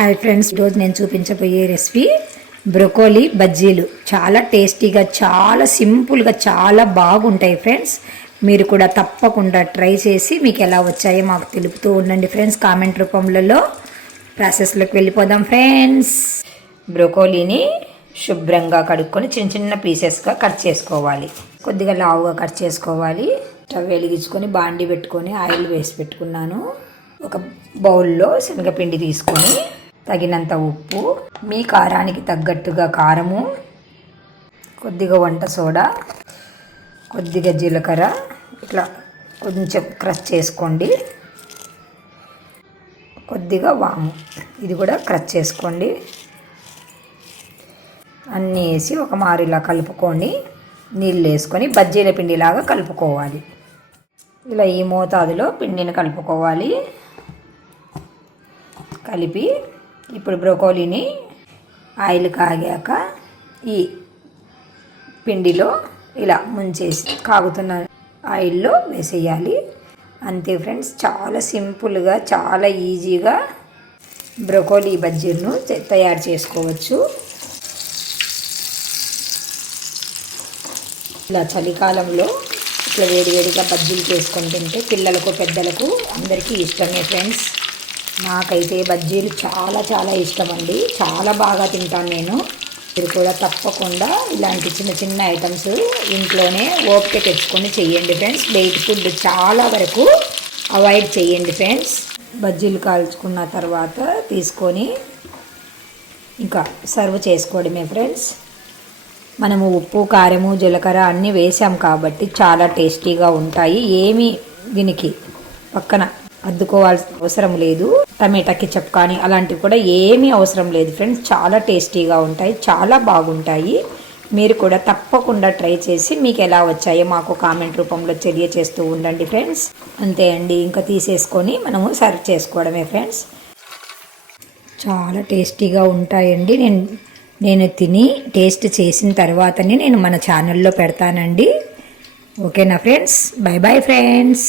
Hi friends, ఈరోజు నేను చూపించబోయే రెసిపీ బ్రొకోలీ బజ్జీలు. చాలా టేస్టీగా, చాలా సింపుల్గా, చాలా బాగుంటాయి ఫ్రెండ్స్. మీరు కూడా తప్పకుండా ట్రై చేసి మీకు ఎలా వచ్చాయో మాకు తెలుపుతూ ఉండండి ఫ్రెండ్స్, కామెంట్ రూపంలో. ప్రాసెస్లోకి వెళ్ళిపోదాం ఫ్రెండ్స్. బ్రొకోలీని శుభ్రంగా కడుక్కొని చిన్న చిన్న పీసెస్గా కట్ చేసుకోవాలి. కొద్దిగా లావుగా కట్ చేసుకోవాలి. స్టవ్ వెలిగించుకొని బాండి పెట్టుకొని ఆయిల్ వేసి పెట్టుకున్నాను. ఒక బౌల్లో శనగపిండి తీసుకొని తగినంత ఉప్పు, మీ కారానికి తగ్గట్టుగా కారము, కొద్దిగా వంట సోడా, కొద్దిగా జీలకర్ర ఇట్లా కొంచెం క్రష్ చేసుకోండి. కొద్దిగా వాము, ఇది కూడా క్రష్ చేసుకోండి. అన్నీ వేసి ఒక మారు ఇలా కలుపుకొని నీళ్ళు వేసుకొని బజ్జీల పిండిలాగా కలుపుకోవాలి. ఇలా ఈ మోతాదులో పిండిని కలుపుకోవాలి. కలిపి ఇప్పుడు బ్రొకోలీని ఆయిల్ కాగాక ఈ పిండిలో ఇలా ముంచేసి కాగుతున్న ఆయిల్లో వేసేయాలి. అంతే ఫ్రెండ్స్, చాలా సింపుల్గా, చాలా ఈజీగా బ్రొకోలీ బజ్జీలను తయారు చేసుకోవచ్చు. ఇలా చలికాలంలో ఇట్లా వేడివేడిగా బజ్జీలు చేసుకొని తింటే పిల్లలకు పెద్దలకు అందరికీ ఇష్టమే ఫ్రెండ్స్. నాకైతే బజ్జీలు చాలా చాలా ఇష్టం అండి. చాలా బాగా తింటాను నేను. మీరు కూడా తప్పకుండా ఇలాంటి చిన్న చిన్న ఐటమ్స్ ఇంట్లోనే ఓపిక తెచ్చుకొని చెయ్యండి ఫ్రెండ్స్. బయట ఫుడ్ చాలా వరకు అవాయిడ్ చేయండి ఫ్రెండ్స్. బజ్జీలు కాల్చుకున్న తర్వాత తీసుకొని ఇంకా సర్వ్ చేసుకోవడమే ఫ్రెండ్స్. మనము ఉప్పు, కారము, జీలకర్ర అన్నీ వేసాం కాబట్టి చాలా టేస్టీగా ఉంటాయి. ఏమీ దీనికి పక్కన అద్దుకోవాల్సిన అవసరం లేదు. టమాటా కెచప్ కానీ అలాంటివి కూడా ఏమీ అవసరం లేదు ఫ్రెండ్స్. చాలా టేస్టీగా ఉంటాయి, చాలా బాగుంటాయి. మీరు కూడా తప్పకుండా ట్రై చేసి మీకు ఎలా వచ్చాయో మాకు కామెంట్ రూపంలో తెలియచేస్తూ ఉండండి ఫ్రెండ్స్. అంతే అండి, ఇంకా తీసేసుకొని మనము సర్వ్ చేసుకోవడమే ఫ్రెండ్స్. చాలా టేస్టీగా ఉంటాయండి. నేను తిని టేస్ట్ చేసిన తర్వాతనే నేను మన ఛానల్లో పెడతానండి. ఓకేనా ఫ్రెండ్స్? By bye friends.